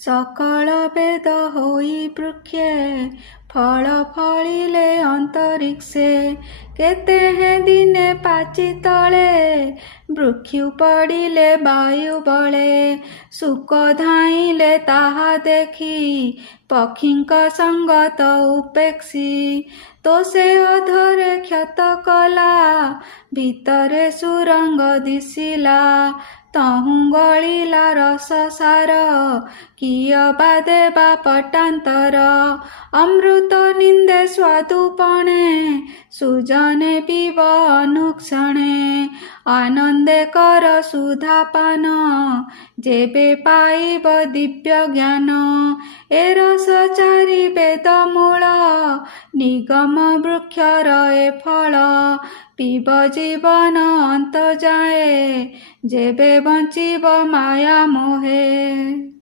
सकल वेद होई वृक्षे फल फलिले अंतरिक्षे केते हैं दिने पाची तले वृक्षु पड़िले वायु बले सुक धाइले ताहा देखी पक्षींक संगत उपेक्षी तो से अधरे क्षत कला भितरे सुरंग दिशिला तहु गलिला रस सार किय बा देवा पटांतर अमृत निंदे स्वादुपणे सुजने पीब अनुक्षणे आनंदे कर सुधापान जेबे पाइब दिव्य ज्ञान ए रस चारि वेद मूल निगम वृक्षर ए फल पीब जीवन अंत जाए जेबे बंचिब माया मोहे।